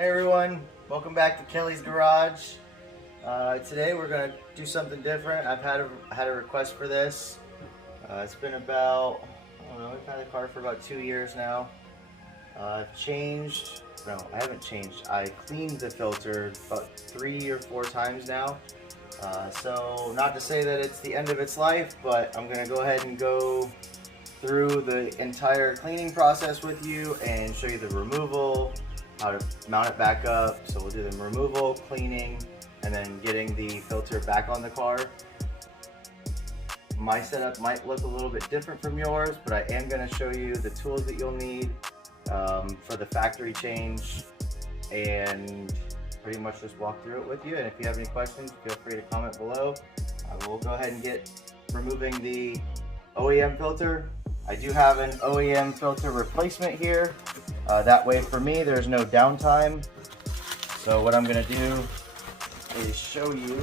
Hey everyone, welcome back to Kelly's Garage. Today we're going to do something different. I've had a request for this. It's been about, I don't know, we've had the car for about 2 years now. I've changed, no, I haven't changed. I cleaned the filter about 3 or 4 times now. So not to say that it's the end of its life, but I'm going to go ahead and go through the entire cleaning process with you and show you the removal, how to mount it back up. So we'll do the removal, cleaning, and then getting the filter back on the car. My setup might look a little bit different from yours, but I am going to show you the tools that you'll need for the factory change and pretty much just walk through it with you. And if you have any questions, feel free to comment below. We'll go ahead and get removing the OEM filter. I do have an OEM filter replacement here. That way for me, there's no downtime. So what I'm gonna do is show you,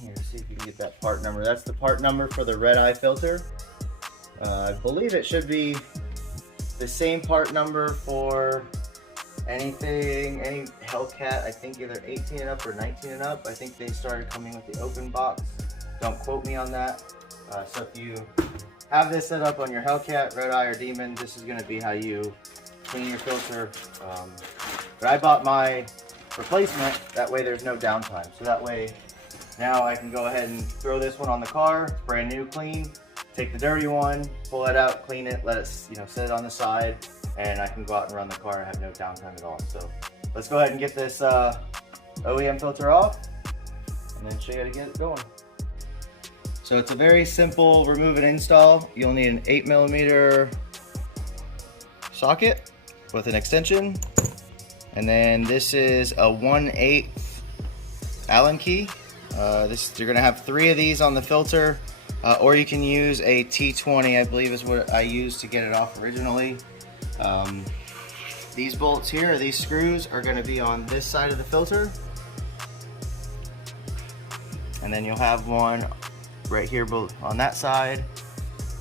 here, see if you can get that part number. That's the part number for the Redeye filter. I believe it should be the same part number for any Hellcat, I think either 18 and up or 19 and up. I think they started coming with the open box. Don't quote me on that. So if you have this set up on your Hellcat, Redeye, or Demon, this is going to be how you clean your filter. But I bought my replacement, that way there's no downtime. So that way now I can go ahead and throw this one on the car, it's brand new, clean, take the dirty one, pull it out, clean it, let it set it on the side, and I can go out and run the car and have no downtime at all. So let's go ahead and get this OEM filter off and then show you how to get it going. So it's a very simple remove and install. You'll need an 8mm socket with an extension. And then this is a 1/8 Allen key. You're gonna have 3 of these on the filter, or you can use a T20, I believe is what I used to get it off originally. These bolts here, these screws, are gonna be on this side of the filter. And then you'll have one right here on that side,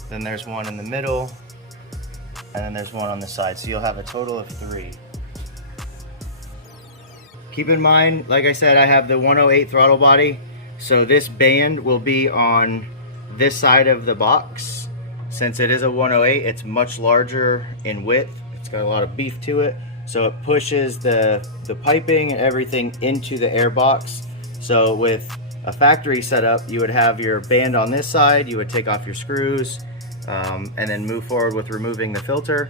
then there's one in the middle, and then there's one on the side, so you'll have a total of 3. Keep in mind, like I said, I have the 108 throttle body, so this band will be on this side of the box. Since it is a 108, it's much larger in width, it's got a lot of beef to it, so it pushes the piping and everything into the air box. So with a factory setup, you would have your band on this side, you would take off your screws, and then move forward with removing the filter.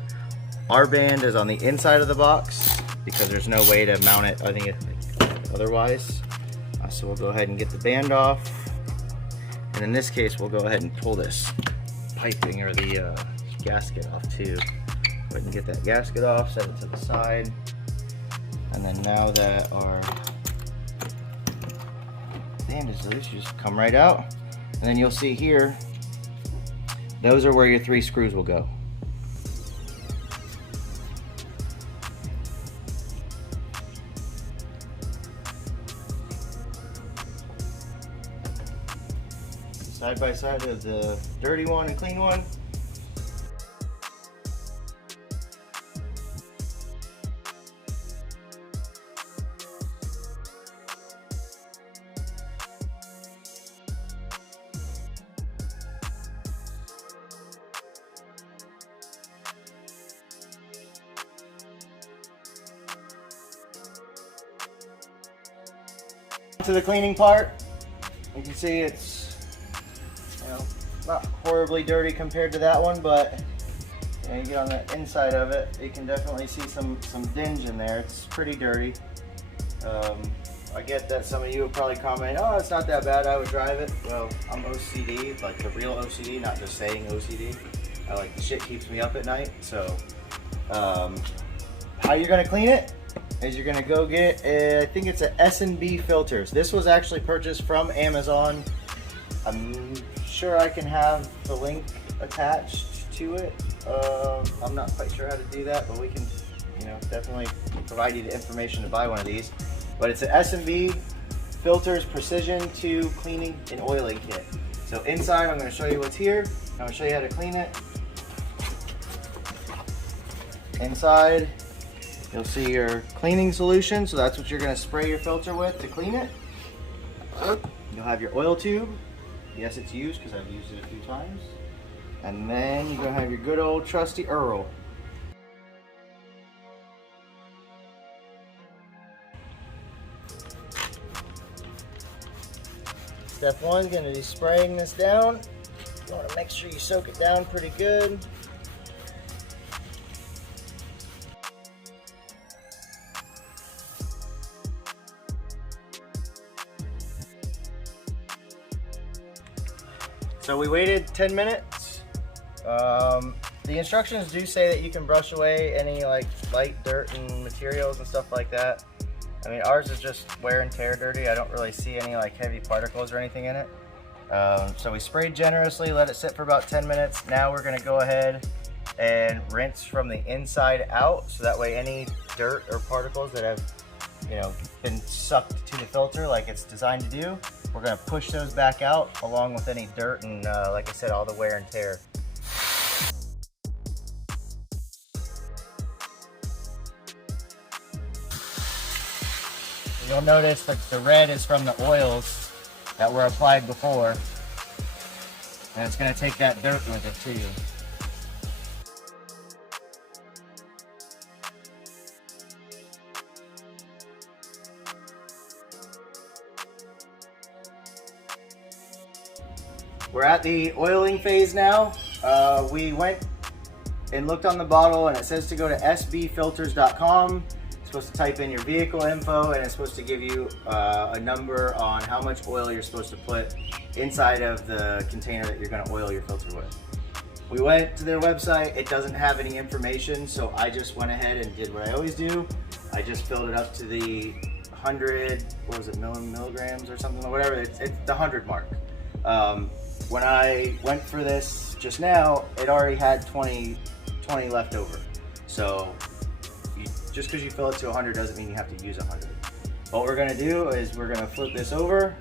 Our band is on the inside of the box because there's no way to mount it, I think, otherwise. So we'll go ahead and get the band off. And in this case, we'll go ahead and pull this piping or the gasket off too. Go ahead and get that gasket off, set it to the side. And then now that our band is loose, you just come right out, and then you'll see here, those are where your 3 screws will go. Side by side of the dirty one and clean one. To the cleaning part, you can see it's not horribly dirty compared to that one, but you get on the inside of it, you can definitely see some dinge in there. It's pretty dirty. I get that some of you would probably comment, oh, it's not that bad, I would drive it. Well, I'm OCD, like the real OCD, not just saying OCD. I like the shit keeps me up at night. So how you're gonna clean it is you're gonna go get, I think it's a S&B filters. This was actually purchased from Amazon. I'm sure I can have the link attached to it. I'm not quite sure how to do that, but we can, definitely provide you the information to buy one of these. But it's an S&B Filters Precision 2 Cleaning and Oiling Kit. So inside, I'm going to show you what's here. I'm going to show you how to clean it. Inside, You'll see your cleaning solution, so that's what you're going to spray your filter with to clean it. You'll have your oil tube. Yes, it's used because I've used it a few times. And then you're going to have your good old trusty Earl. Step one is going to be spraying this down. You want to make sure you soak it down pretty good. So we waited 10 minutes. The instructions do say that you can brush away any like light dirt and materials and stuff like that. I mean, ours is just wear and tear dirty. I don't really see any like heavy particles or anything in it. So we sprayed generously, let it sit for about 10 minutes. Now we're gonna go ahead and rinse from the inside out, so that way any dirt or particles that have, you know, been sucked to the filter like it's designed to do, we're gonna push those back out along with any dirt and like I said, all the wear and tear. You'll notice that the red is from the oils that were applied before, and it's gonna take that dirt with it too. We're at the oiling phase now. We went and looked on the bottle and it says to go to sbfilters.com. It's supposed to type in your vehicle info and it's supposed to give you a number on how much oil you're supposed to put inside of the container that you're gonna oil your filter with. We went to their website, it doesn't have any information, so I just went ahead and did what I always do. I just filled it up to the 100, what was it, milligrams or something, or whatever, it's the 100 mark. When I went for this just now, it already had 20 left over. So just because you fill it to 100 doesn't mean you have to use 100. What we're gonna do is we're gonna flip this over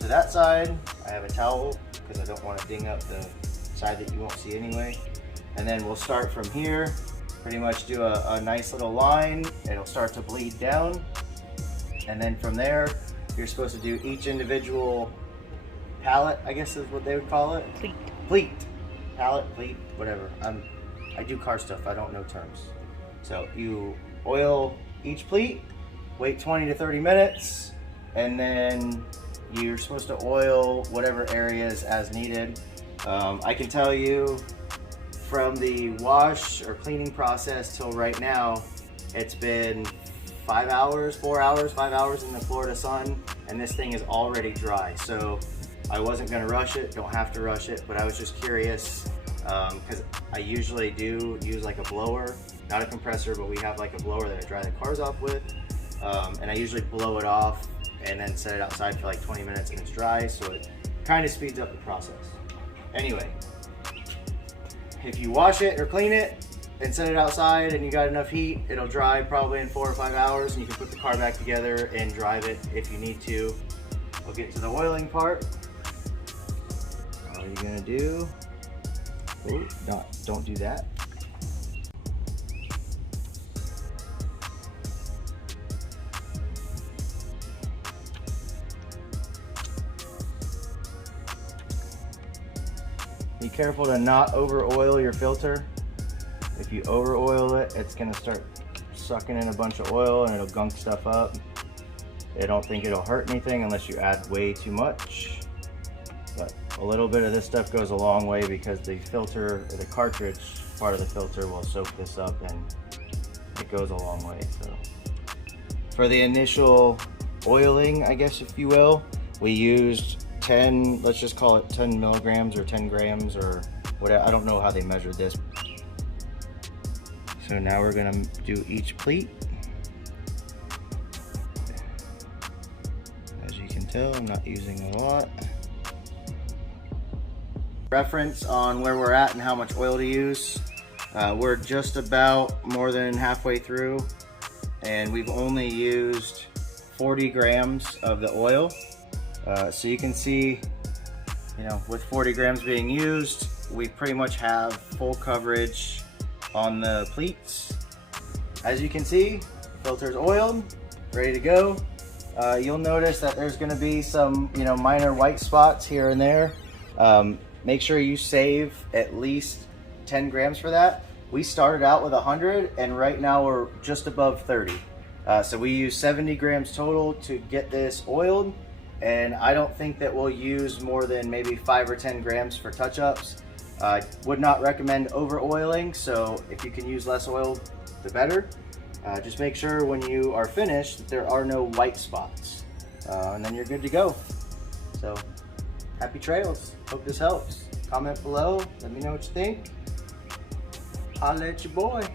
to that side. I have a towel because I don't want to ding up the side that you won't see anyway. And then we'll start from here, pretty much do a nice little line. It'll start to bleed down. And then from there, you're supposed to do each individual pallet, I guess is what they would call it. Pleat. Pallet, pleat, whatever. I do car stuff, I don't know terms. So you oil each pleat, wait 20 to 30 minutes, and then you're supposed to oil whatever areas as needed. I can tell you from the wash or cleaning process till right now, it's been 5 hours, 4 hours, 5 hours in the Florida sun, and this thing is already dry. So I wasn't gonna rush it, don't have to rush it, but I was just curious because I usually do use like a blower, not a compressor, but we have like a blower that I dry the cars off with, and I usually blow it off and then set it outside for like 20 minutes and it's dry, so it kind of speeds up the process. Anyway, if you wash it or clean it and set it outside and you got enough heat, it'll dry probably in 4 or 5 hours, and you can put the car back together and drive it if you need to. We'll get to the oiling part. All you're gonna do, don't do that. Be careful to not over oil your filter. If you over oil it, it's gonna start sucking in a bunch of oil and it'll gunk stuff up. I don't think it'll hurt anything unless you add way too much. But a little bit of this stuff goes a long way because the filter, or the cartridge part of the filter will soak this up, and it goes a long way. So for the initial oiling, I guess if you will, we used 10, let's just call it 10 milligrams or 10 grams or whatever. I don't know how they measured this. So now we're gonna do each pleat. As you can tell, I'm not using a lot. Reference on where we're at and how much oil to use. We're just about more than halfway through, and we've only used 40 grams of the oil. So you can see, you know, with 40 grams being used, we pretty much have full coverage on the pleats. as you can see, filter's oiled, ready to go. You'll notice that there's going to be some, minor white spots here and there. Make sure you save at least 10 grams for that. We started out with 100 and right now we're just above 30. So we use 70 grams total to get this oiled, and I don't think that we'll use more than maybe 5 or 10 grams for touch-ups. Would not recommend over oiling, so if you can use less oil, the better. Just make sure when you are finished that there are no white spots, and then you're good to go. So happy trails. Hope this helps. Comment below, let me know what you think. Holla at your boy.